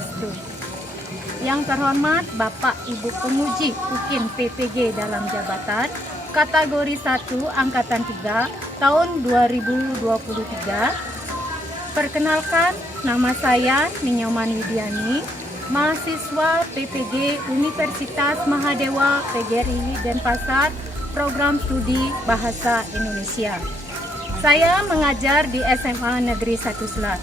Swastiastu. Yang terhormat Bapak Ibu Penguji UKIN PPG dalam jabatan kategori 1 Angkatan 3 tahun 2023. Perkenalkan, nama saya Ninyoman Widiani, mahasiswa PPG Universitas Mahadewa PGRI Denpasar, program studi Bahasa Indonesia. Saya mengajar di SMA Negeri 1 Selat.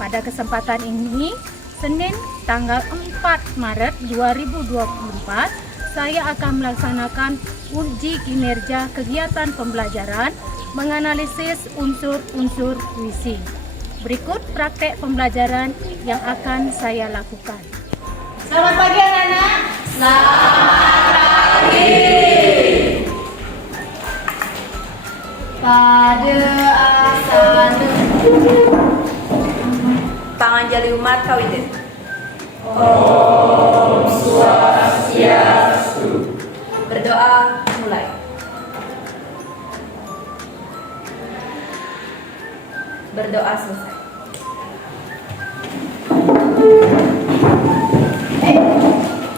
Pada kesempatan ini, Senin tanggal 4 Maret 2024, saya akan melaksanakan uji kinerja kegiatan pembelajaran menganalisis unsur-unsur puisi. Berikut praktek pembelajaran yang akan saya lakukan. Selamat pagi anak-anak. Selamat pagi. Pada asana Panganjali umat kawiden. Om Swastiastu. Berdoa mulai. Berdoa selesai.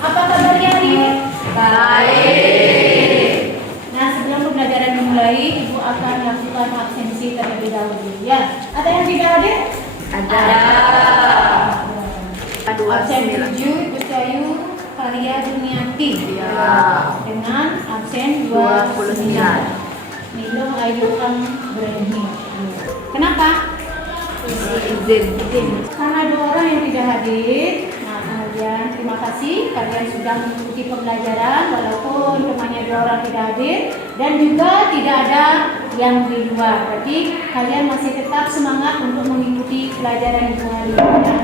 Apa kabarnya hari ini? Baik. Nah, sebelum pembelajaran dimulai, Ibu akan lakukan absensi terlebih dahulu. Ya, ada yang tidak hadir? Ada. Absen 7 Ibu Cahayu Karya Duniati. Ya. Dengan absen 29. Nilung Ayu Ang Berani. Kenapa? Izin. Karena 2 orang yang tidak hadir. Nah, kemudian terima kasih kalian sudah mengikuti pembelajaran walaupun temannya 2 orang tidak hadir dan juga tidak ada yang di luar. Berarti kalian masih tetap semangat untuk mengikuti pelajaran di hari ini.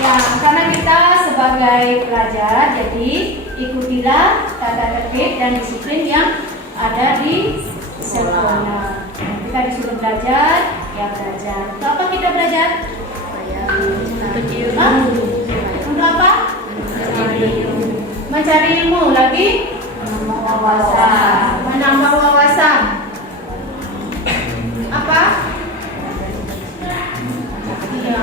Ya, karena kita sebagai pelajar, jadi ikutilah tata tertib dan disiplin yang ada di sekolah. Kita disuruh belajar, ya belajar. Untuk apa kita belajar? Untuk apa? Mencari ilmu lagi? Wawasan. Menambah wawasan. Apa? Iya.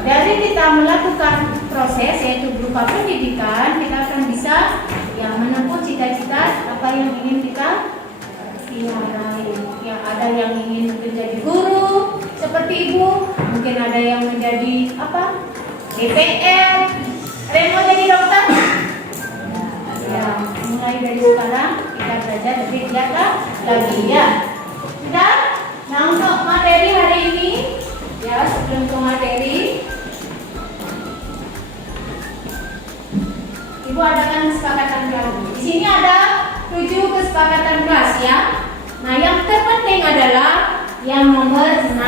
Dari kita melakukan proses yaitu berupa pendidikan, kita akan bisa menempuh cita-cita apa yang ingin kita raih. Yang ada yang ingin menjadi guru seperti ibu, mungkin ada yang menjadi apa? DPR. Ada yang mau jadi dokter? Ya, mulai dari sekarang kita belajar lebih giat lagi ya. Sudah? Nah, untuk materi hari ini, ya sebelum ke materi, Ibu adakan kesepakatan kelas. Di sini ada 7 kesepakatan kelas ya. Nah, yang terpenting adalah yang nomor 6.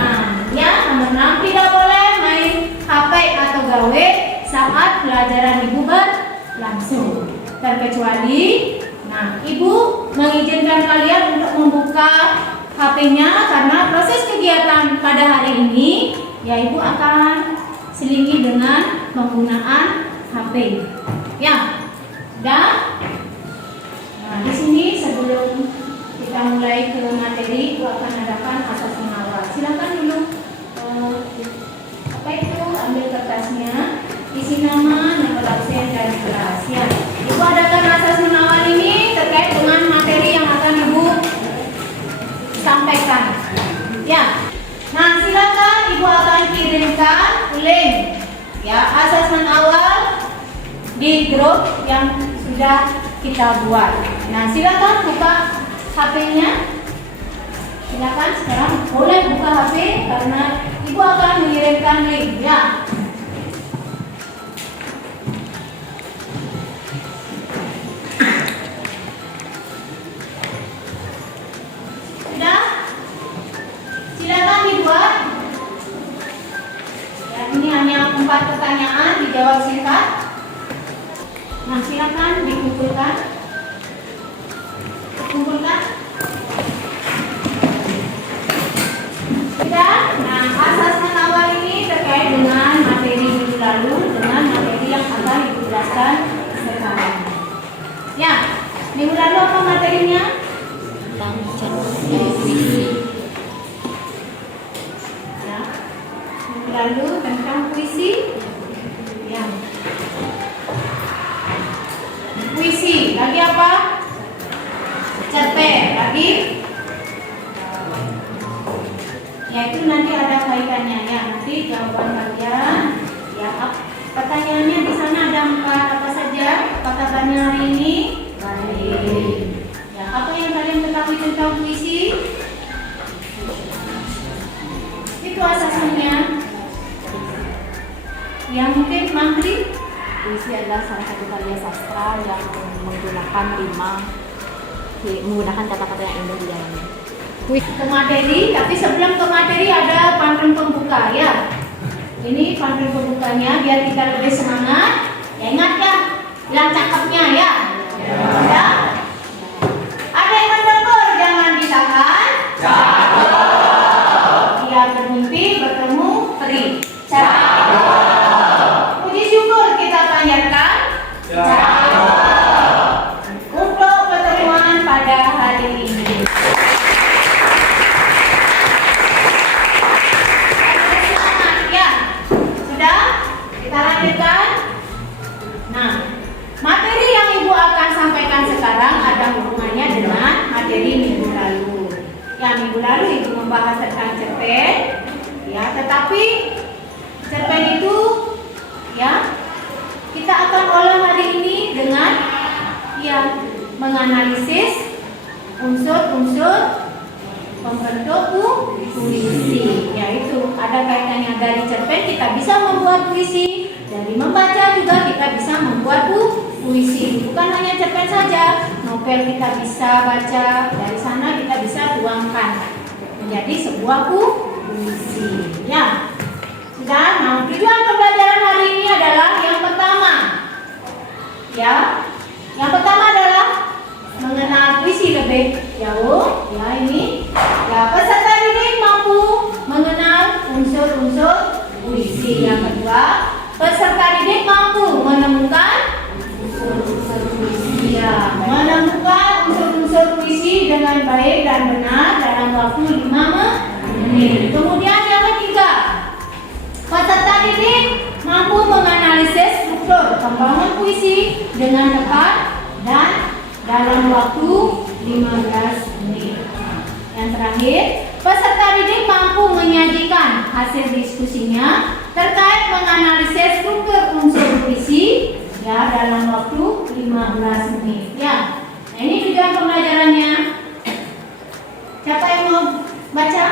Ya, nomor 6 tidak boleh main HP atau gawe saat pelajaran Ibu berlangsung. Terkecuali, nah, Ibu mengizinkan kalian untuk membuka HP-nya karena proses kegiatan pada hari ini ya Ibu akan selingi dengan penggunaan HP. Ya, dan nah, di sini sebelum kita mulai ke materi, Ibu akan adakan asas pengawal. Silakan dulu, apa itu ambil kertasnya, isi nama, nomor absen dan kelas. Ya, Ibu adakan asas pengawal ini terkait dengan materi yang akan Ibu sampaikan. Ya, nah silakan Ibu akan kirimkan link ya asesmen awal di grup yang sudah kita buat. Nah, silakan buka HP-nya. Silakan sekarang boleh buka HP karena Ibu akan mengirimkan link ya. Sudah? Silakan dibuat. Ya, ini hanya 4 pertanyaan, dijawab singkat. Nah, silakan dikumpulkan. Kumpulkan. Sudah? Nah, asasmen awal ini terkait dengan materi minggu lalu dengan materi yang akan dijelaskan sekarang. Ya, minggu lalu apa materinya? Tentang lalu tentang puisi. Ya. Puisi, lagi apa? Cerpen, lagi? Ya itu nanti ada kaitannya ya. Nanti jawaban kalian. Ya, pertanyaannya di sana ada 4 apa saja? Apa kabarnya hari ini? Baik. Ya, apa yang kalian ketahui tentang puisi? Itu asasnya. Yang mungkin Mantri? Puisi adalah salah satu karya sastra yang menggunakan rima, menggunakan kata-kata yang indah di dalamnya. Ke materi, tapi sebelum ke materi ada pantun pembuka ya. Ini pantun pembukanya biar kita lebih semangat. Ya ingat ya, bilang cakepnya ya. Ya. Ada yang mendengar jangan ditahan. Dia bermimpi bertemu peri. Puji syukur kita panjatkan. Untuk pertemuan pada hari ini. Kita lanjutkan. Nah, materi yang Ibu akan sampaikan sekarang ada hubungannya dengan materi minggu lalu. Yang minggu lalu Ibu membahas tentang cerpen, ya. Tetapi cerpen itu, ya, kita akan olah hari ini dengan, ya, menganalisis unsur-unsur pembentuk puisi, yaitu ada kaitannya dari cerpen kita bisa membuat puisi, dari membaca juga kita bisa membuat puisi. Bukan hanya cerpen saja, novel kita bisa baca, dari sana kita bisa tuangkan menjadi sebuah puisi. Ya, sudah. Nah, tujuan pembelajaran hari ini adalah yang pertama, ya, yang pertama adalah mengenal puisi lebih jauh. Ya, ini ya, peserta didik mampu mengenal unsur-unsur puisi. Yang kedua, peserta didik mampu menemukan unsur-unsur puisi. Ya, menemukan unsur-unsur puisi dengan baik dan benar dalam waktu 5 menit. Kemudian yang ketiga, peserta didik mampu menganalisis struktur pembangunan puisi dengan tepat dan dalam waktu 15 menit. Yang terakhir, peserta didik mampu menyajikan hasil diskusinya terkait menganalisis struktur unsur puisi, ya, dalam waktu 15 menit. Ya. Nah, ini tujuan pembelajarannya. Siapa yang mau baca?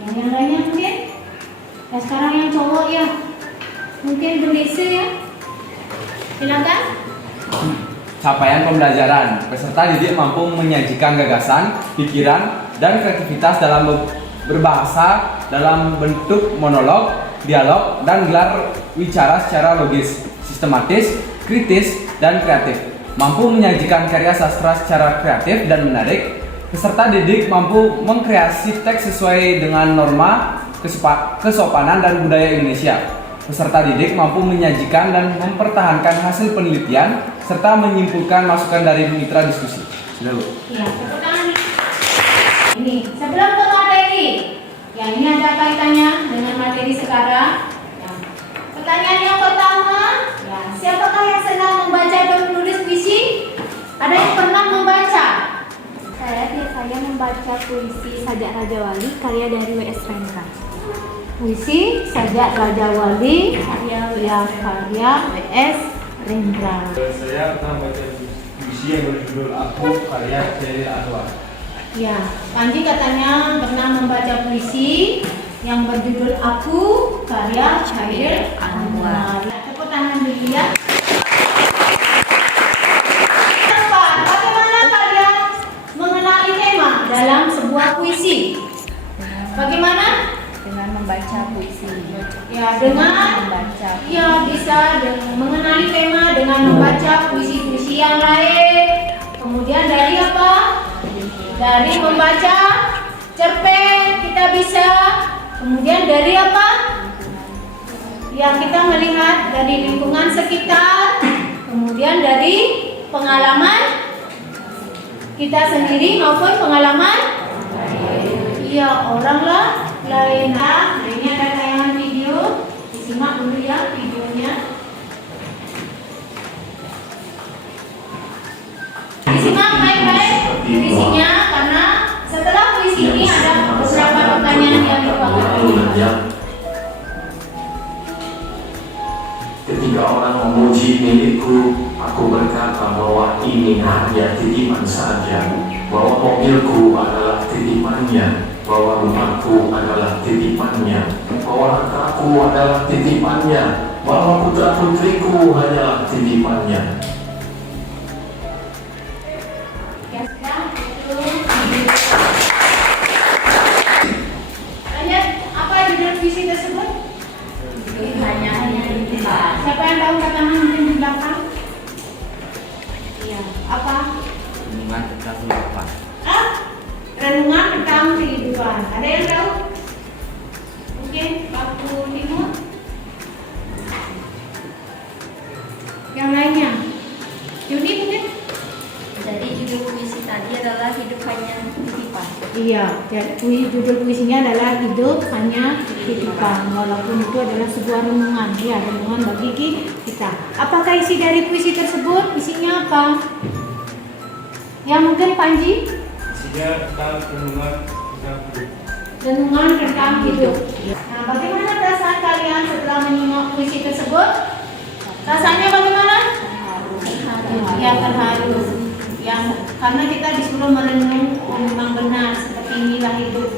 Yang lainnya mungkin? Ya, sekarang yang cowok ya. Mungkin Bundese ya. Silakan. Capaian pembelajaran. Peserta didik mampu menyajikan gagasan, pikiran, dan kreativitas dalam berbahasa dalam bentuk monolog, dialog, dan gelar wicara secara logis, sistematis, kritis, dan kreatif. Mampu menyajikan karya sastra secara kreatif dan menarik. Peserta didik mampu mengkreasi teks sesuai dengan norma, kesopanan, dan budaya Indonesia. Peserta didik mampu menyajikan dan mempertahankan hasil penelitian serta menyimpulkan masukan dari mitra diskusi. Sudah, Bu. Ya, tepuk tangan. Ini sebelum ke materi, ya, ini ada kaitannya dengan materi sekarang. Ya. Pertanyaan yang pertama, ya, siapakah yang senang membaca dan menulis puisi? Ada yang pernah membaca? Saya membaca puisi Sajak Raja Wali karya dari W.S. Rendra. Puisi Sajak Raja Wali karya W.S. Rendra. Saya pernah baca puisi yang berjudul Aku karya Chairil Anwar. Ya, Panji katanya pernah membaca puisi yang berjudul Aku karya Chairil Anwar. Tepuk tangan dulu ya. Bagaimana kalian mengenali tema dalam sebuah puisi? Bagaimana? Dengan membaca puisi. Ya, dengan membaca. Ya, bisa mengenali tema dengan membaca puisi-puisi yang lain. Kemudian dari apa? Dari membaca cerpen kita bisa. Kemudian dari apa? Ya, kita melihat dari lingkungan sekitar. Kemudian dari pengalaman kita sendiri maupun pengalaman ya orang lain. Nah, ini Simak dulu ya videonya. Disimak baik-baik puisinya karena setelah puisi ini ada beberapa pertanyaan yang dibawakan. Ketika orang memuji milikku, aku berkata bahwa ini hanya titipan saja, bahwa mobilku adalah titipannya, bahwa rumahku adalah titipannya, bahwa anakku adalah titipannya, bahwa putra putriku hanyalah titipannya. Ya sudah, itu. Lanjut, apa judul puisi tersebut? Hanya titipan. Siapa yang tahu kata mungkin di belakang? Iya. Apa? Dengan tentang kehidupan. Renungan tentang kehidupan. Ada yang tahu? Mungkin Pak Timur? Yang lainnya? Yuni mungkin? Jadi judul puisi tadi adalah hidup hanya titipan. Iya, judul puisinya adalah hidup hanya titipan. Walaupun itu adalah sebuah renungan, ya renungan bagi kita. Apakah isi dari puisi tersebut? Isinya apa? Yang mungkin Panji? Isinya tentang renungan tentang hidup. Renungan tentang hidup. Nah, bagaimana perasaan kalian setelah menyimak puisi tersebut? Rasanya bagaimana? Ya terharu. Yang karena kita disuruh merenung, memang benar seperti inilah hidup.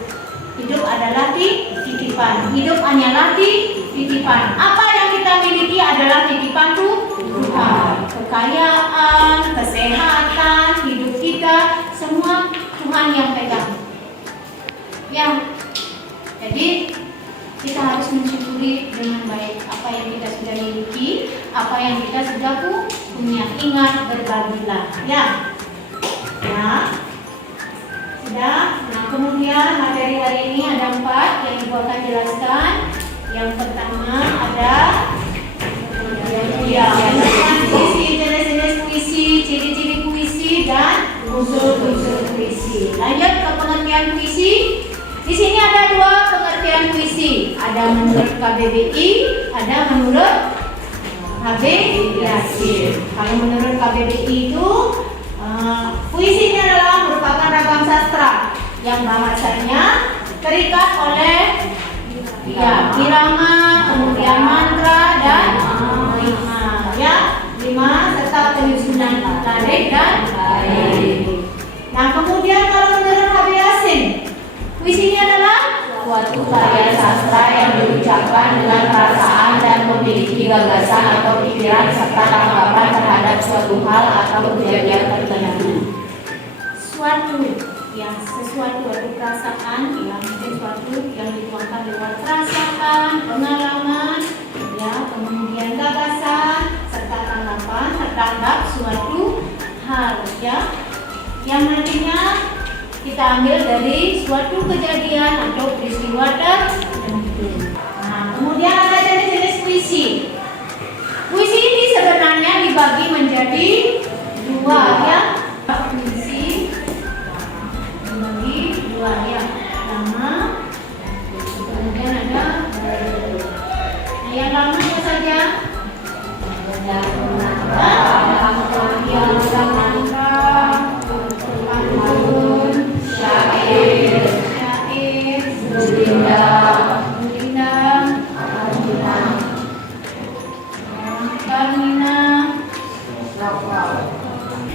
Hidup adalah titipan. Hidup hanyalah titipan. Apa yang kita miliki adalah titipan Tuhan. Kekayaan, kesehatan, hidup kita semua Tuhan yang pegang. Ya. Jadi kita harus mensyukuri dengan baik apa yang kita sudah miliki, apa yang kita sudah punya. Ingat berbagilah. Ya. Ya. Sudah. Nah, kemudian materi hari ini ada 4 yang Ibu akan jelaskan. Yang pertama ada puisi, jenis-jenis puisi, ciri-ciri puisi dan unsur-unsur puisi. Lanjut ke pengertian puisi. Di sini ada 2 pengertian puisi. Ada menurut KBBI, ada menurut HB Yasin. Kalau menurut KBBI itu puisi ini adalah merupakan ragam sastra yang bahasanya terikat oleh irama, kemudian mantra dan rima serta penyusunan tarik dan baik. Nah, kemudian kalau menurut HB Yasin, puisi ini adalah suatu karya sastra yang diucapkan dengan perasaan dan memiliki gagasan atau pikiran serta tanggapan terhadap suatu hal atau kejadian tertentu. Sesuatu atau perasaan yang sesuatu yang dituangkan lewat perasaan, pengalaman, ya, kemudian gagasan serta tanggapan terhadap suatu hal, ya, yang nantinya kita ambil dari suatu kejadian atau peristiwa tertentu. Nah, kemudian ada jenis-jenis puisi. Puisi ini sebenarnya dibagi menjadi 2, ya. Puisi dibagi 2, ya. Lama, kemudian ada yang lama apa saja?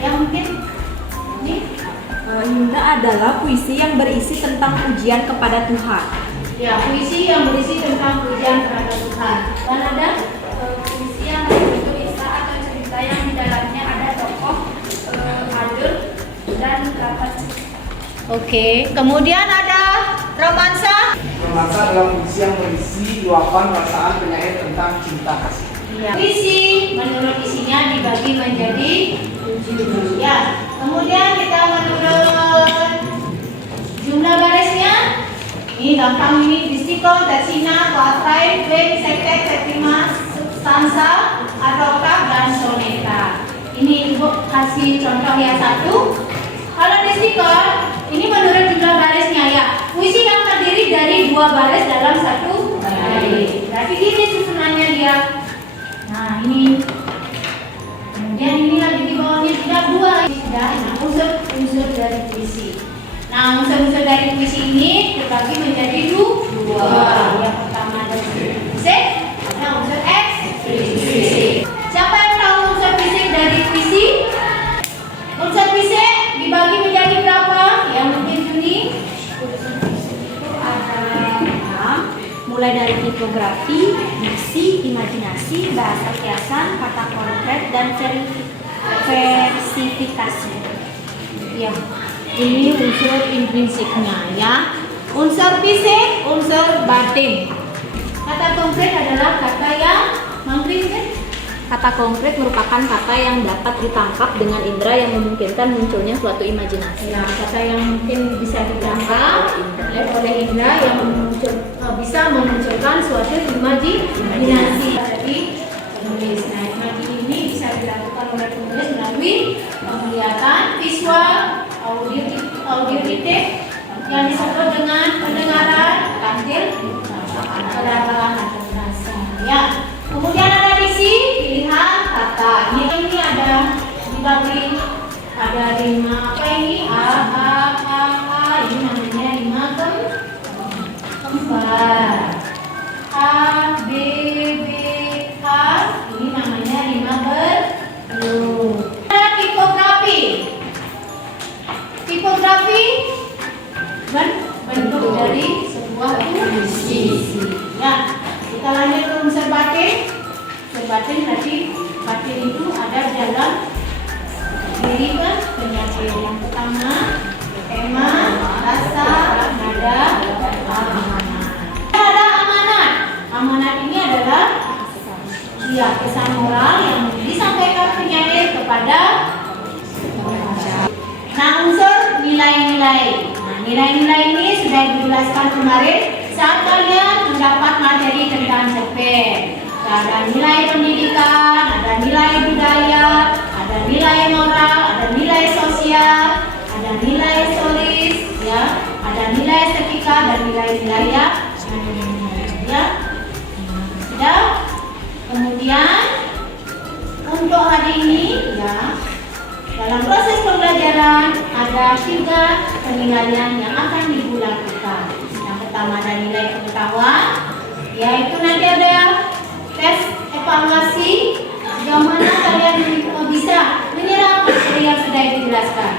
Yang mungkin ini Himna adalah puisi yang berisi tentang pujian kepada Tuhan. ya, puisi yang berisi tentang pujian terhadap Tuhan. Dan ada puisi yang berbentuk kisah atau cerita yang di dalamnya ada tokoh, adil dan kata. Oke, kemudian ada romansa. Romansa adalah puisi yang berisi luapan perasaan penyair tentang cinta kasih. Ya. Puisi menurut isinya dibagi menjadi 7. Ya. Kemudian kita menurut jumlah barisnya. Ini gampang, ini distikon, tersina, kuatrain, blank, sektek, septima, stansa, adokta, dan soneta. Ini Ibu kasih contoh ya 1. Kalau distikon, ini menurut jumlah barisnya, ya. Puisi yang terdiri dari 2 baris dalam 1 baris. Berarti ini susunannya ini. Kemudian ini lagi di bawahnya tidak dua sudah. Nah, unsur dari puisi. Nah, unsur-unsur dari puisi ini terbagi menjadi dua. Yang pertama ada unsur fisik, ada unsur eksplisit. Siapa yang tahu unsur fisik dari puisi? Unsur fisik dibagi menjadi berapa? Yang mungkin Juni? Mulai dari tipografi, diksi, imajinasi, bahasa kiasan, kata konkret, dan versifikasi. Ya, ini unsur intrinsiknya ya. Unsur fisik, unsur batin. Kata konkret adalah kata yang mengkritik. Kata konkret merupakan kata yang dapat ditangkap dengan indera yang memungkinkan munculnya suatu imajinasi. Ya, kata yang mungkin bisa ditangkap oleh indera yang bisa memunculkan suatu imajinasi. Jadi penulis. Nah, imaji ini bisa dilakukan oleh penulis melalui penglihatan, visual, auditif yang disebut dengan pendengaran, taktil, pendapat atau rasa. Ya. Kemudian ada diksi, pilihan kata. Ini ada dibagi ada 5 apa ini? A. Ini namanya 5 kembar. A, B, A. Ini namanya 5 bertelur. Ada tipografi. Tipografi bentuk dari sebuah puisi. Ya. Kita lanjut ke unsur batin. Unsur batin tadi batin itu ada dalam diri kan penyampaian yang pertama tema, rasa, nada, amanat. Ada amanat. Amanat ini adalah pesan moral yang disampaikan penyair kepada pembaca. Nah, unsur nilai-nilai. Nah, nilai-nilai ini sudah dijelaskan kemarin saat kalian mendapat materi tentang cerpen. Ada nilai pendidikan, ada nilai budaya, ada nilai moral, ada nilai sosial, ada nilai historis, ya, ada nilai estetika dan nilai-nilai ya. Sudah. Kemudian untuk hari ini ya, dalam proses pembelajaran ada 3 penilaian yang akan dilakukan. Yang pertama ada nilai pengetahuan, yaitu nanti ada tes evaluasi sejauh mana kalian bisa menyerap materi yang sudah dijelaskan.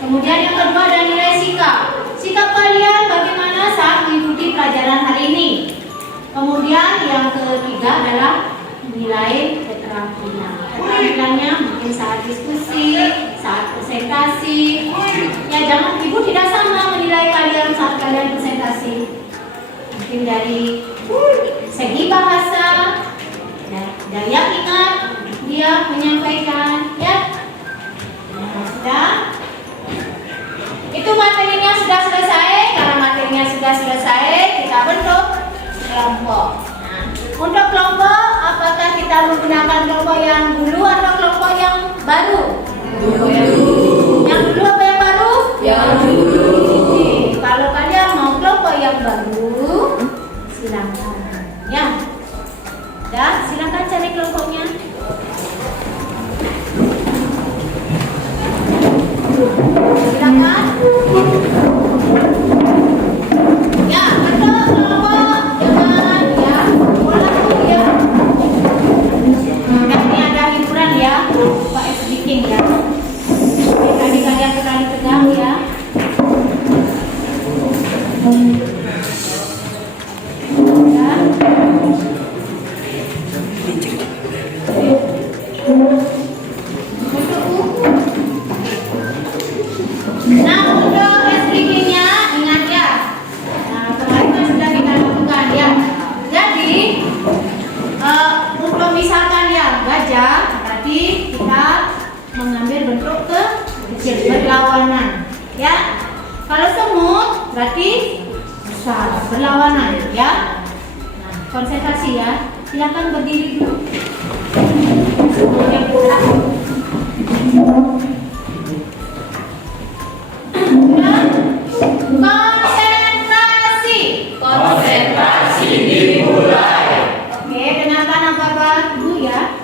Kemudian yang kedua ada nilai sikap. Sikap kalian bagaimana saat mengikuti pelajaran hari ini. Kemudian yang ketiga adalah nilai keterampilan. Keterampilannya mungkin saat diskusi, saat presentasi. Ya, jangan ibu tidak sama menilai kalian saat kalian presentasi. Mungkin dari segi bahasa, daya ingat dia menyampaikan, ya. Sudah. Itu materinya sudah selesai. Karena materinya sudah selesai, kita bentuk kelompok. Nah, untuk kelompok, apakah kita menggunakan kelompok yang dulu atau kelompok yang baru? Yang dulu apa yang baru? Yang dulu. Oke, kalau kalian mau kelompok yang baru, silakan. Ya, dah, silakan cari kelompoknya. Silakan. Ya, bentuk kelompok dengan ya pola ya. Nah, ini ada hiburan ya, Pak Speaking ya. Tadi kalian sekali pegang ya. Nah, untuk speakingnya ingat ya. Nah, kemarin kan sudah kita lakukan ya. Jadi untuk misalkan ya gajah, tadi kita mengambil bentuk kecil berlawanan, ya. Kalau semut berarti besar berlawanan, ya. Nah, konsentrasi ya. Silakan berdiri dulu. Konsentrasi dimulai. Oke, dengarkan apa-apa dulu ya.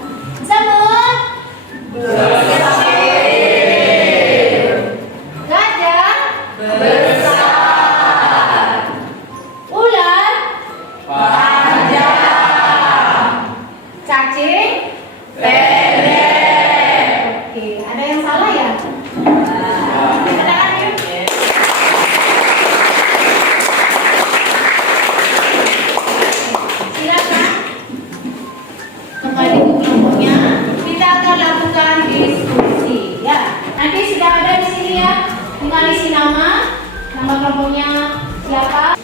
Namanya siapa?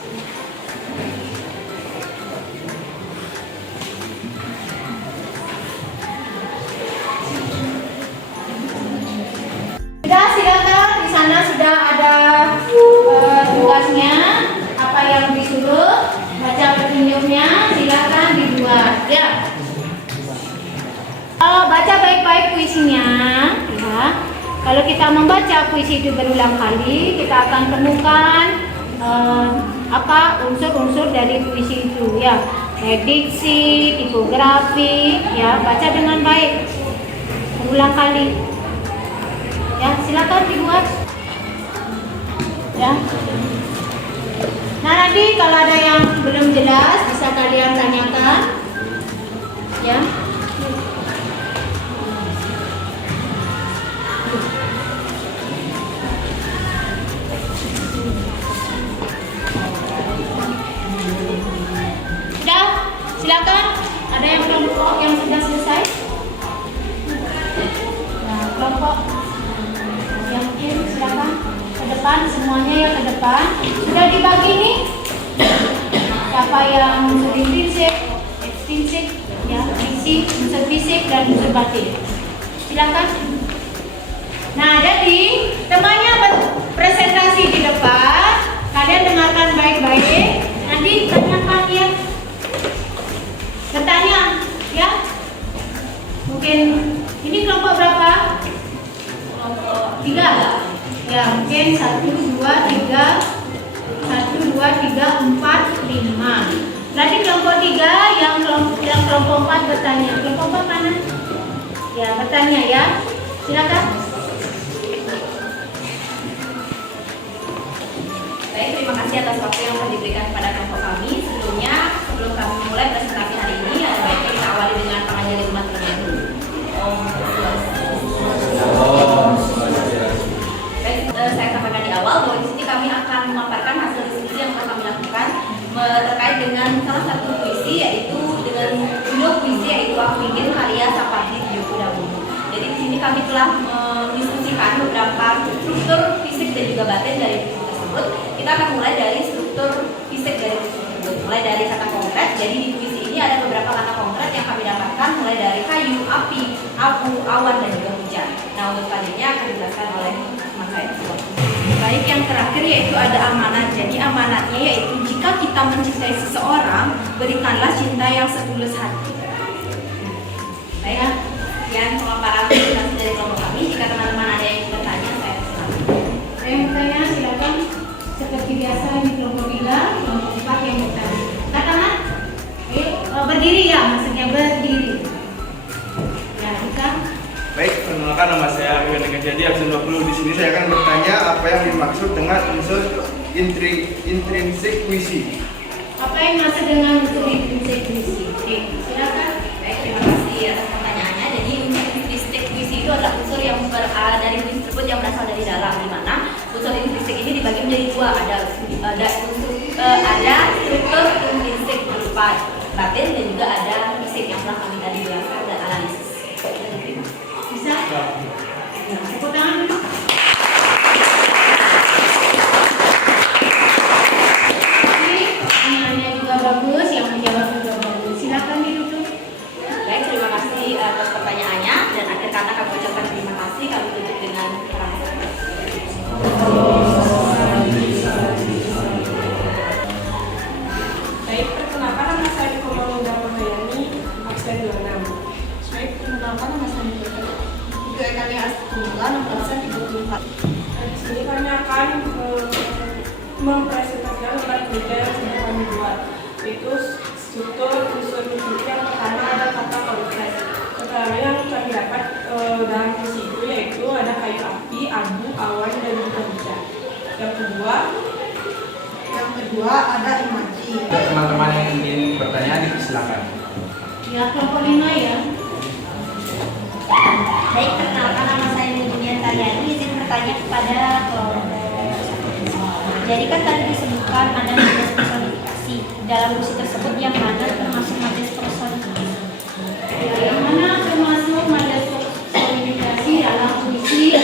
Sudah, silakan. Di sana sudah ada tugasnya. Apa yang disuruh, baca petunjuknya, silakan dibuat. Ya. Baca baik-baik puisinya. Ya. Kalau kita membaca puisi itu berulang kali, kita akan temukan apa unsur-unsur dari puisi itu. Ya. Diksi, tipografi, ya, baca dengan baik, berulang kali. Ya, silakan dibuat. Ya. Nah, nanti kalau ada yang belum jelas bisa kalian tanyakan. Ya. Sudah, silakan. Ada yang kelompok yang sudah selesai? Nah, kelompok yang mungkin silakan ke depan, semuanya ya ke depan. Sudah dibagi nih. Siapa yang unsur intrinsik, ekstrinsik, ya, fisik, unsur fisik dan unsur batin. Silakan. Nah, jadi temannya presentasi di depan. Kalian dengarkan baik-baik. Nanti tanyakan ya. Bertanya, ya. Mungkin ini kelompok berapa? Kelompok 3. Ya, mungkin 1, 2, 3. 1, 2, 3, 4, 5. Nanti kelompok 3 yang kelompok 4 bertanya. Kelompok 4 mana? Ya, bertanya ya. Silakan. Baik, terima kasih atas waktu yang telah diberikan kepada kelompok kami. Sebelum kami mulai presentasi hari ini, baiknya kita awali dengan pengajian umat terlebih dahulu. Baik, saya sampaikan di awal bahwa di sini kami akan memaparkan hasil diskusi yang telah kami lakukan terkait dengan salah satu puisi, yaitu dengan judul puisi yaitu Aku Ingin karya Sapardi Djoko Damono. Jadi di sini kami telah mendiskusikan beberapa struktur fisik dan juga batin dari puisi tersebut. Kita akan mulai dari struktur fisik dari puisi tersebut, mulai dari kata konkret. Jadi di puisi ini ada beberapa kata konkret yang kami dapatkan, mulai dari kayu, api, abu, awan, dan juga hujan. Nah, untuk selanjutnya akan dijelaskan oleh teman saya. Baik, yang terakhir yaitu ada amanat. Jadi amanatnya yaitu jika kita mencintai seseorang, berikanlah cinta yang setulus hati. Baik, sekian pemaparan presentasi dari kelompok kami. Jika teman-teman ada yang ingin bertanya, saya silakan. Ada yang bertanya, silakan. Seperti biasa di kelompok 3, kelompok 4 yang bertanya. Katakan. Berdiri ya, maksudnya berdiri. Ya, Rika. Baik, perkenalkan nama saya Iwan Jadi absen 20. Di sini saya akan bertanya apa yang dimaksud dengan unsur intrinsik puisi. Apa yang dimaksud dengan unsur intrinsik puisi? Oke, silakan. Baik, terima kasih atas pertanyaannya. Jadi unsur intrinsik puisi itu adalah unsur yang dari puisi tersebut yang berasal dari dalam, di mana unsur intrinsik ini dibagi menjadi dua. Ada struktur intrinsik berupa batin dan juga ada fisik yang telah kami tadi jelaskan dan analisis. Bisa? Ya, tepuk tangan dulu. Pertanyaannya juga bagus, yang menjawab juga bagus. Silakan duduk. Baik, terima kasih atas pertanyaannya, dan akhir kata kami ucapkan terima kasih. Kami tutup dengan perang. Baik, perkenalkan nama saya Komandan Mahayani, absen 26. Baik, perkenalkan nama saya Ibu Ekani Astungga, nomor absen 34. Di sini kami akan mempresentasikan tentang kerja yang sudah kami buat, yaitu struktur unsur puisi. Yang pertama ada kata konkret. Pertama yang kami dapat dalam puisi itu yaitu ada kayu api, abu, awan, dan juga hujan. Yang kedua ada imaji. Teman-teman yang ingin bertanya, silakan. Ya, kelompok 5 ya. Baik, perkenalkan nama saya Nidya Taryani, izin bertanya kepada kelompok. Jadi kan tadi disebutkan ada majas personifikasi dalam puisi tersebut, yang mana termasuk majas personifikasi? Ya, yang mana termasuk majas personifikasi dalam puisi?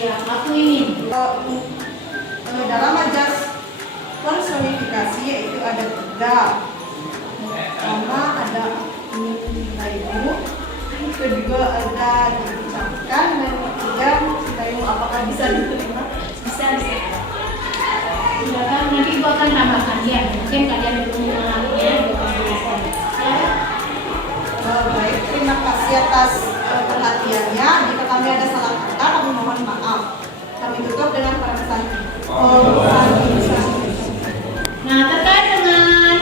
Ya, Aku Ingin. Dalam majas Tiga, pertama ada Cintaimu, yang kedua ada diucapkan, dan ketiga Cintaimu. Apakah bisa diterima? Bisa. Silakan, nanti Ibu akan tambahkan ya. Mungkin kalian belum mengalaminya, Ibu akan tuliskan. Ya. Baik, terima kasih atas perhatiannya. Jika kami ada salah kata, kami mohon maaf. Kami tutup dengan pesan. Nah, terkait dengan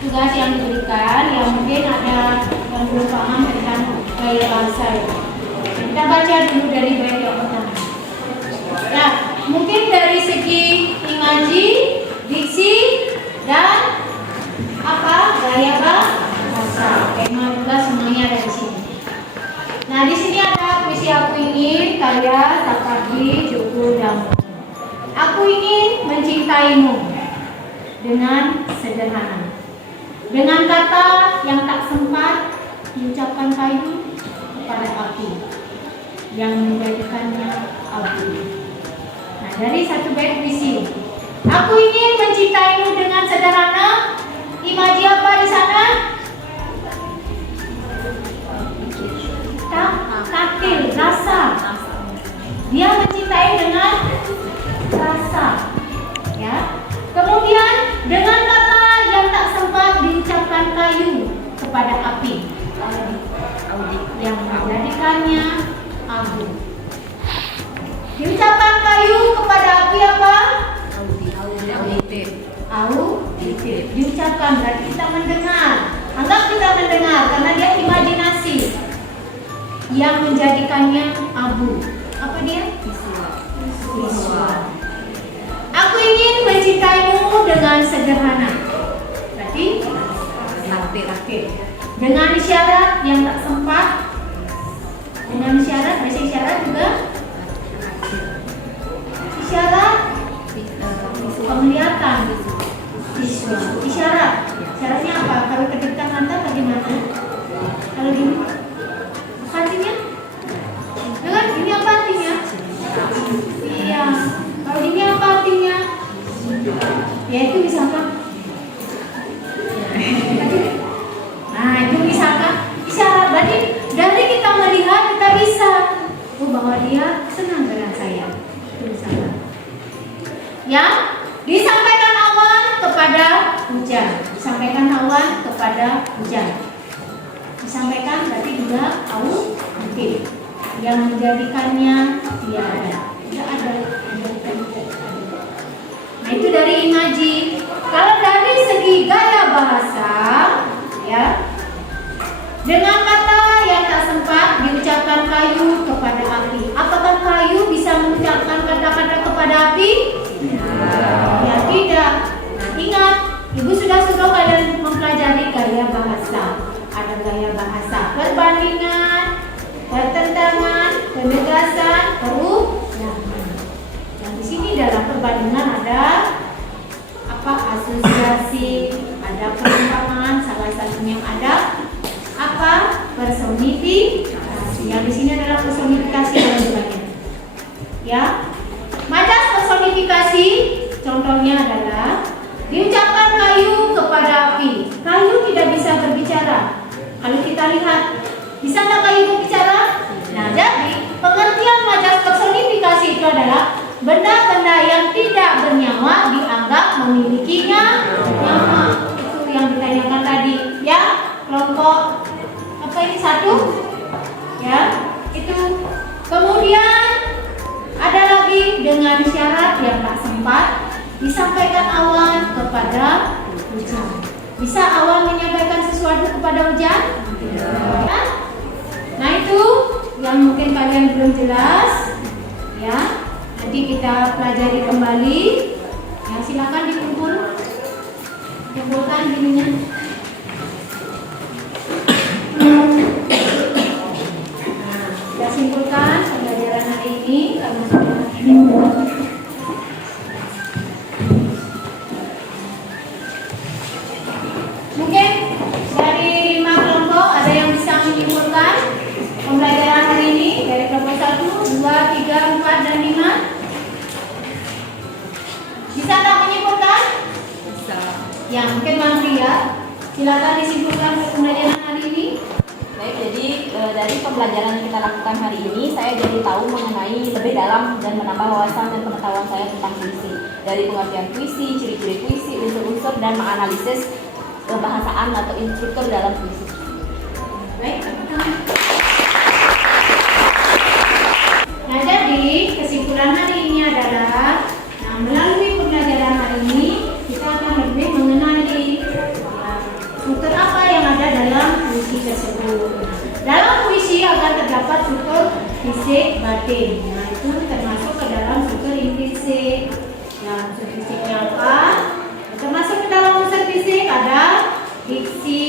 tugas yang diberikan, yang mungkin ada yang belum paham tentang gaya bahasa ya. Kita baca dulu dari bait yang pertama. Ya, mungkin dari segi imaji, diksi, dan gaya bahasa. Tema juga semuanya ada di sini. Nah, di sini ada puisi Aku Ingin karya Sapardi Djoko Damono. Aku ingin mencintaimu dengan sederhana, dengan kata yang tak sempat diucapkan kayu kepada api yang menjadikannya abu. Nah, dari satu bait puisi, aku ingin mencintaimu dengan sederhana. Imaji apa di sana? Taktil, rasa. Dia mencintai dengan rasa, ya. Kemudian dengan kata yang tak sempat diucapkan kayu kepada api yang menjadikannya abu. Diucapkan kayu kepada api apa? Auditif. Diucapkan berarti kita mendengar. Anggap kita mendengar karena dia imajinasi yang menjadikannya abu. Apa dia? Visual. Aku ingin mencintaimu dengan sederhana. Berarti taktil. Dengan isyarat yang tak sempat. Dengan isyarat, bahasa isyarat juga. Isyarat penglihatan. Visual. Isyarat. Isyaratnya apa? Kalau kedekatan mata bagaimana? Kalau gini, artinya? Dengar, ini apa artinya? Iya. Kalau ini apa artinya? Yaitu misalkan. Nah, itu misalkan isyarat. Berarti dari kita melihat kita bisa bahwa dia senang dengan saya. Itu misalkan. Ya, disampaikan awan kepada hujan. Disampaikan awan kepada hujan. Disampaikan berarti juga auditif yang menjadikannya tiada. Tidak ada. Nah, itu dari imaji. Kalau dari segi gaya bahasa, ya, dengan kata yang tak sempat diucapkan kayu kepada api. Apakah kayu bisa mengucapkan kata-kata kepada api? Ya, tidak. Nah, ingat, Ibu sudah suruh kalian mempelajari gaya bahasa. Ada gaya bahasa perbandingan, pertentangan, penegasan, perubahan. Yang di sini dalam perbandingan ada apa? Asosiasi, ada perumpamaan, salah satunya ada apa? Personifikasi. Yang di sini adalah personifikasi dan sebagainya. Ya, majas personifikasi contohnya adalah diucapkan kayu kepada api. Kayu tidak bisa berbicara. Kalau kita lihat, bisa nggak kayu berbicara? Nah, jadi pengertian majas personifikasi itu adalah benda-benda yang tidak bernyawa dianggap memilikinya nyawa. Itu yang ditanyakan tadi, ya. Kelompok apa ini satu? Ya, itu. Kemudian ada lagi dengan syarat yang tak sempat disampaikan awan kepada hujan. Bisa awan menyampaikan sesuatu kepada hujan? Ya? Nah, itu yang mungkin kalian belum jelas, ya. Nanti kita pelajari kembali. Ya, silakan kumpulkan dirinya. Nah, kita simpulkan pembelajaran hari ini karena sudah mungkin dari 5 kelompok ada yang bisa menyimpulkan pembelajaran hari ini dari kelompok 1, 2, 3, 4, dan 5. Bisa tak menyimpulkan? Bisa. Ya, mungkin Mantri ya. Silakan disimpulkan pembelajaran hari ini. Baik, jadi dari pembelajaran yang kita lakukan hari ini, saya jadi tahu mengenai lebih dalam dan menambah wawasan dan pengetahuan saya tentang puisi. Dari pengertian puisi, ciri-ciri puisi, unsur-unsur, dan menganalisis kebahasaan atau instruktur dalam puisi. Baik, nah jadi kesimpulan hari ini adalah, nah melalui pembelajaran hari ini kita akan lebih mengenali struktur apa yang ada dalam puisi tersebut. Dalam puisi akan terdapat struktur fisik batin. Nah itu termasuk ke dalam struktur intrinsik. Nah unsur fisiknya apa? Termasuk ke dalam unsur fisik ada diksi,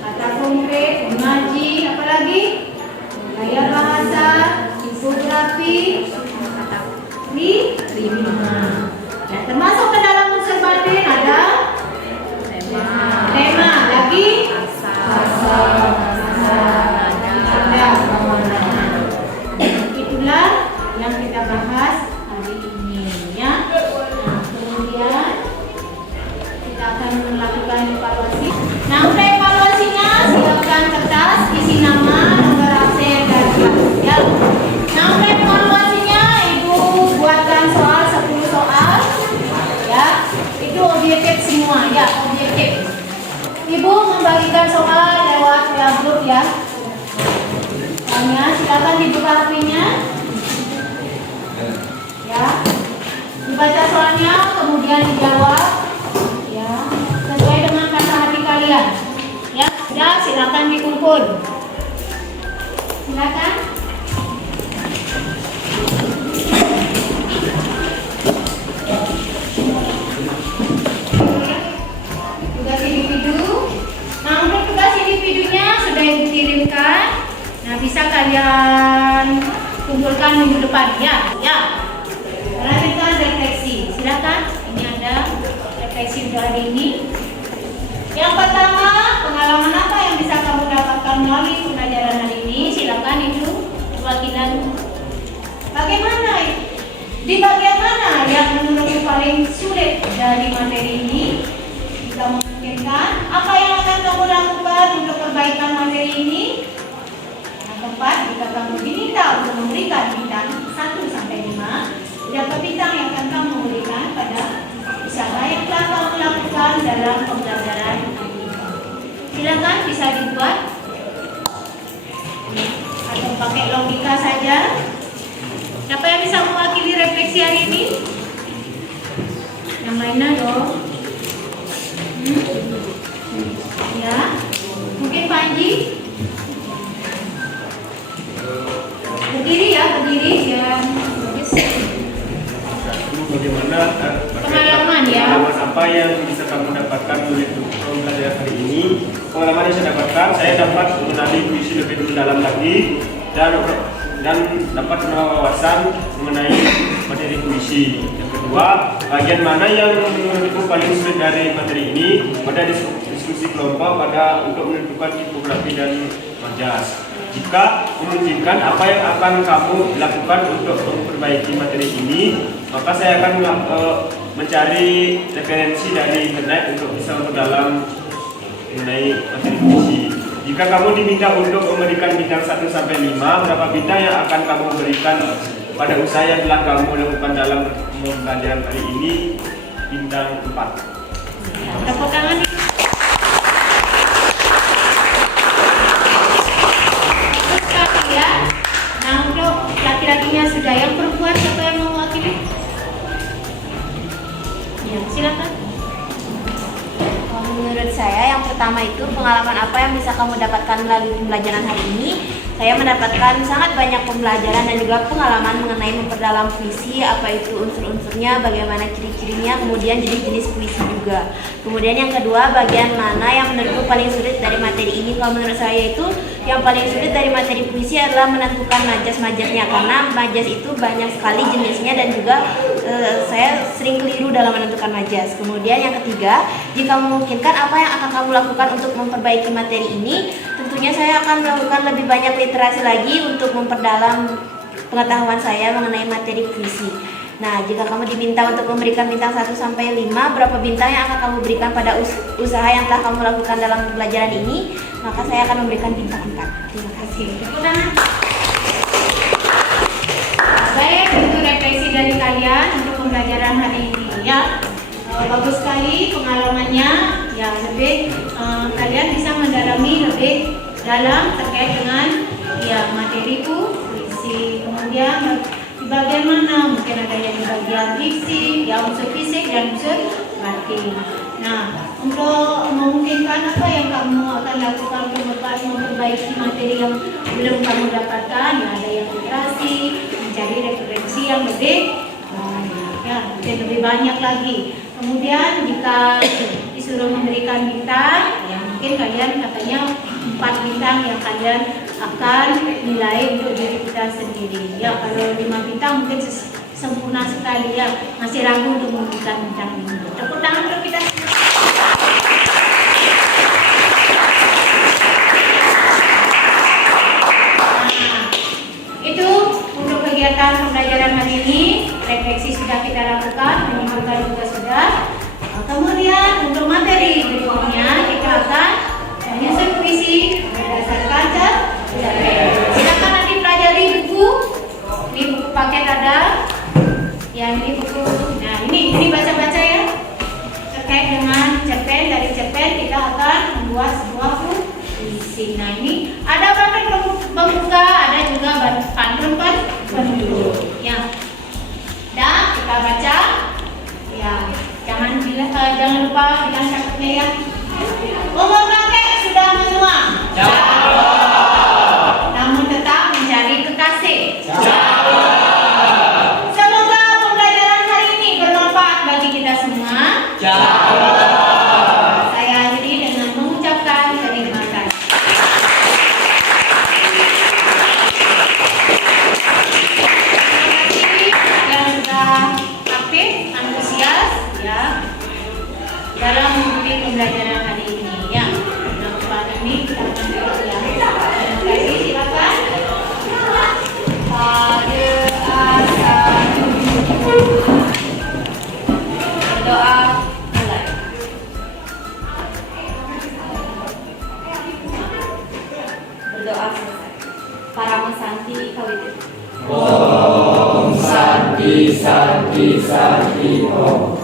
kata konkret, imaji, apalagi gaya bahasa, tipografi, kata rima. Dan termasuk ke dalam unsur batin ada tema, lagi itulah yang kita bahas hari ini ya. Nah, kemudian kita akan melakukan evaluasi. Nah, untuk evaluasinya siapkan kertas, isi nama, nomor absen dan kelas ya. Nah, untuk evaluasinya Ibu buatkan soal 10 soal ya. Itu objektif semua ya, objektif. Ibu membagikan soal lewat grup ya. Silakan dibuka HP-nya. Ya. Dibaca soalnya, kemudian dijawab ya, sesuai dengan kata hati kalian. Ya, sudah silakan dikumpul. Silakan. Tugas individu. Nah, untuk tugas individunya sudah Ibu kirimkan. Nah, bisa kalian kumpulkan minggu depan ya. Ya. Lanjutkan refleksi. Silakan. Ini ada refleksi untuk hari ini. Yang pertama, pengalaman apa yang bisa kamu dapatkan melalui pembelajaran hari ini? Silakan Ibu perwakilan. Bagaimana? Di bagian mana yang menurutmu paling sulit dari materi ini? Bisa memungkinkan apa yang akan kamu lakukan untuk perbaikan materi ini? Tempat jika kamu diminta untuk memberikan bintang 1 sampai 5, berapa bintang yang akan kamu berikan pada usaha yang telah kamu lakukan dalam pembelajaran hari ini? Silakan bisa dibuat atau pakai logika saja. Siapa yang bisa mewakili refleksi hari ini? Yang lainnya dong. Ya, mungkin Pak Anji. Berdiri ya, berdiri ya. Bagaimana Pengalaman ya. pengalaman apa yang bisa kamu dapatkan dari pembelajaran hari ini? Pengalaman yang saya dapatkan, saya dapat mengenali puisi lebih dalam lagi dan dapat menambah wawasan mengenai materi puisi. Yang kedua, bagian mana yang menurutku paling sulit dari materi ini pada diskusi kelompok pada untuk menentukan tipografi dan majas. Jika memungkinkan, apa yang akan kamu lakukan untuk memperbaiki materi ini? Maka saya akan mencari referensi dari internet untuk bisa memperdalam mengenai materi puisi. Jika kamu diminta untuk memberikan bintang 1 sampai 5, berapa bintang yang akan kamu berikan pada usaha yang telah kamu lakukan dalam pembelajaran hari ini? Bintang 4. Tepuk tangan. Laki-lakinya sudah, yang perempuan siapa yang mau mewakili? Ya, silakan. Menurut saya yang pertama itu pengalaman apa yang bisa kamu dapatkan melalui pembelajaran hari ini. Saya mendapatkan sangat banyak pembelajaran dan juga pengalaman mengenai memperdalam puisi, apa itu unsur-unsurnya, bagaimana ciri-cirinya, kemudian jenis-jenis puisi juga. Kemudian yang kedua, bagian mana yang menurutku paling sulit dari materi ini. Kalau menurut saya itu yang paling sulit dari materi puisi adalah menentukan majas-majasnya, karena majas itu banyak sekali jenisnya dan juga saya sering keliru dalam menentukan majas. Kemudian yang ketiga, jika memungkinkan apa yang akan kamu lakukan untuk memperbaiki materi ini? Tentunya saya akan melakukan lebih banyak literasi lagi untuk memperdalam pengetahuan saya mengenai materi puisi. Nah, jika kamu diminta untuk memberikan bintang 1 sampai 5, berapa bintang yang akan kamu berikan pada usaha yang telah kamu lakukan dalam pembelajaran ini? Maka saya akan memberikan bintang 4. Terima kasih. Tepuk tangan. Baik, untuk refleksi dari kalian untuk pembelajaran hari ini ya. Bagus sekali pengalamannya ya, lebih kalian bisa mendalami lebih dalam terkait dengan ya materi puisi. Kemudian di bagian mana mungkin ada yang di bagian diksi, ya unsur fisik dan unsur batin. Nah, untuk memungkinkan apa yang kamu akan lakukan untuk memperbaiki materi yang belum kamu dapatkan, ya ada yang literasi, mencari referensi yang lebih ya mungkin lebih banyak lagi. Kemudian jika disuruh memberikan bintang, ya mungkin kalian katanya 4 bintang yang kalian akan nilai untuk diri kita sendiri. Ya kalau 5 bintang mungkin sempurna sekali ya, masih ragu untuk memberikan bintang 5. Tepuk tangan untuk kita. Nah, itu untuk kegiatan pembelajaran hari ini. Refleksi sudah kita lakukan, menyimpulkan juga sudah. Kemudian untuk materi berikutnya kita akan menyusun puisi berdasarkan cerpen. Silakan nanti pelajari buku. Ini buku paket ada. Ya ini buku. Nah ini baca-baca ya. Terkait dengan cerpen, dari cerpen kita akan membuat sebuah puisi. Nah ini ada pantun pembuka, ada juga pantun penutup. Ya. Dan kita baca. Ya. Jangan lupa bilang cakapnya ya. Umur kakek sudah menua. Namun tetap mencari kekasih. Semoga pembelajaran hari ini bermanfaat bagi kita semua. Saya akhiri dengan mengucapkan terima kasih. Yang sudah aktif, antusias ya dalam mengikuti pembelajaran hari ini ya. Nah, hari ini kita akan terus ya. Terima kasih, silakan. Pada asal berdoa mulai. Berdoa selesai. Para Santi Kawitin. Om Santi Santi Santi Om.